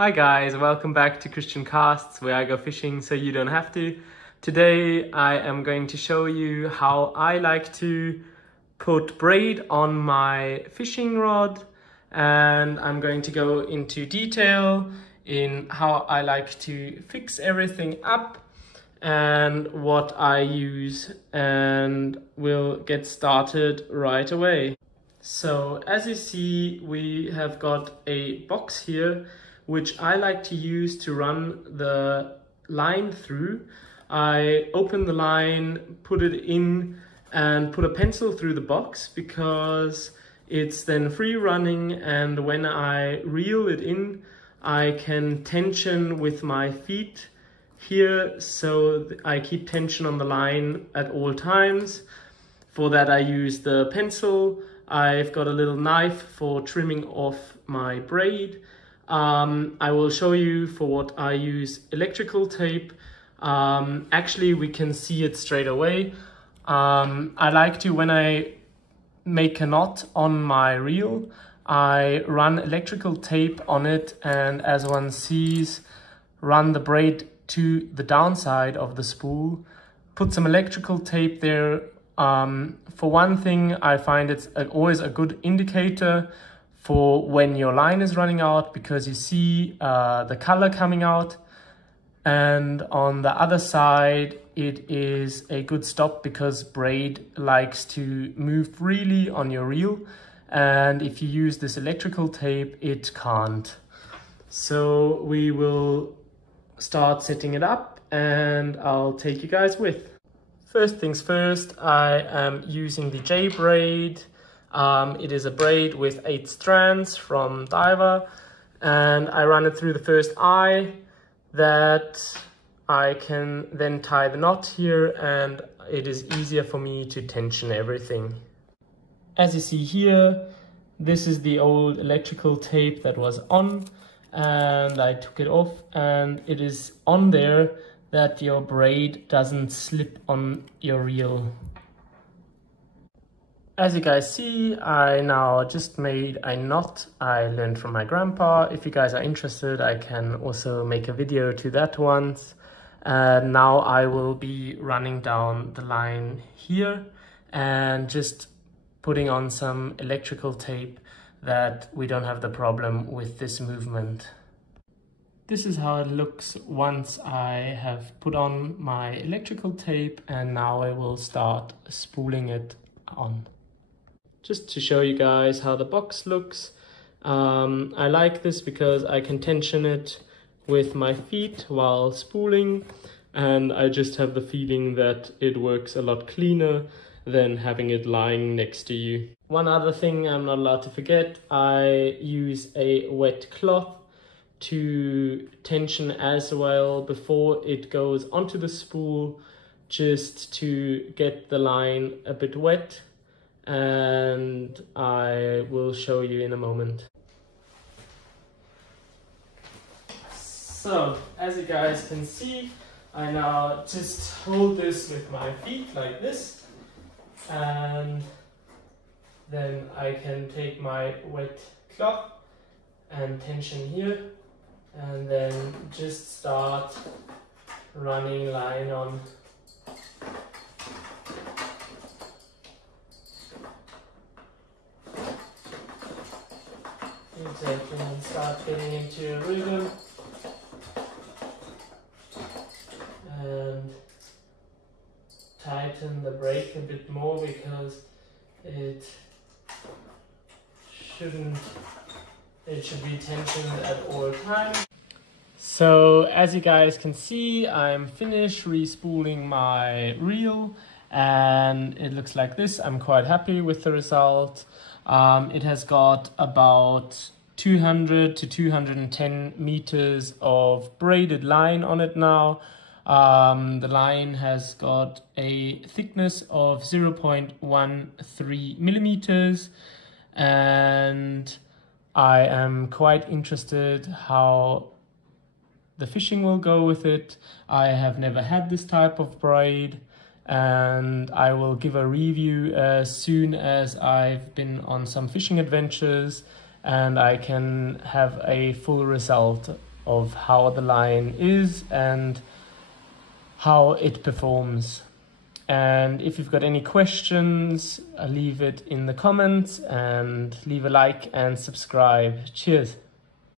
Hi guys, welcome back to Christian Casts, where I go fishing so you don't have to. Today I am going to show you how I like to put braid on my fishing rod, and I'm going to go into detail in how I like to fix everything up and what I use, and we'll get started right away. So as you see, we have got a box here which I like to use to run the line through. I open the line, put it in, and put a pencil through the box because it's then free running, and when I reel it in, I can tension with my feet here, so I keep tension on the line at all times. For that I use the pencil. I've got a little knife for trimming off my braid. I will show you for what I use electrical tape. Actually, we can see it straight away. I like to, when I make a knot on my reel, I run electrical tape on it, and as one sees, run the braid to the downside of the spool. Put some electrical tape there. For one thing, I find it's always a good indicator for when your line is running out, because you see the color coming out, and on the other side it is a good stop because braid likes to move freely on your reel, and if you use this electrical tape it can't. So we will start setting it up and I'll take you guys with. First things first, I am using the J-Braid. It is a braid with 8 strands from DAIWA, and I run it through the first eye that I can then tie the knot here, and it is easier for me to tension everything. As you see here, this is the old electrical tape that was on, and I took it off, and it is on there that your braid doesn't slip on your reel. As you guys see, I now just made a knot I learned from my grandpa. If you guys are interested, I can also make a video to that once. Now I will be running down the line here and just putting on some electrical tape that we don't have the problem with this movement. This is how it looks once I have put on my electrical tape, and now I will start spooling it on. Just to show you guys how the box looks, I like this because I can tension it with my feet while spooling, and I just have the feeling that it works a lot cleaner than having it lying next to you. One other thing I'm not allowed to forget, I use a wet cloth to tension as well before it goes onto the spool, just to get the line a bit wet, and I will show you in a moment. So as you guys can see, I now just hold this with my feet like this, and then I can take my wet cloth and tension here, and then just start running line on. Exactly, and start getting into a rhythm, and tighten the brake a bit more because it should be tensioned at all times. So as you guys can see, I'm finished respooling my reel, and it looks like this. I'm quite happy with the result. It has got about 200 to 210 meters of braided line on it now. The line has got a thickness of 0.13 millimeters, and I am quite interested how the fishing will go with it. I have never had this type of braid, and I will give a review as soon as I've been on some fishing adventures and I can have a full result of how the line is and how it performs. And if you've got any questions, leave it in the comments and leave a like and subscribe. Cheers.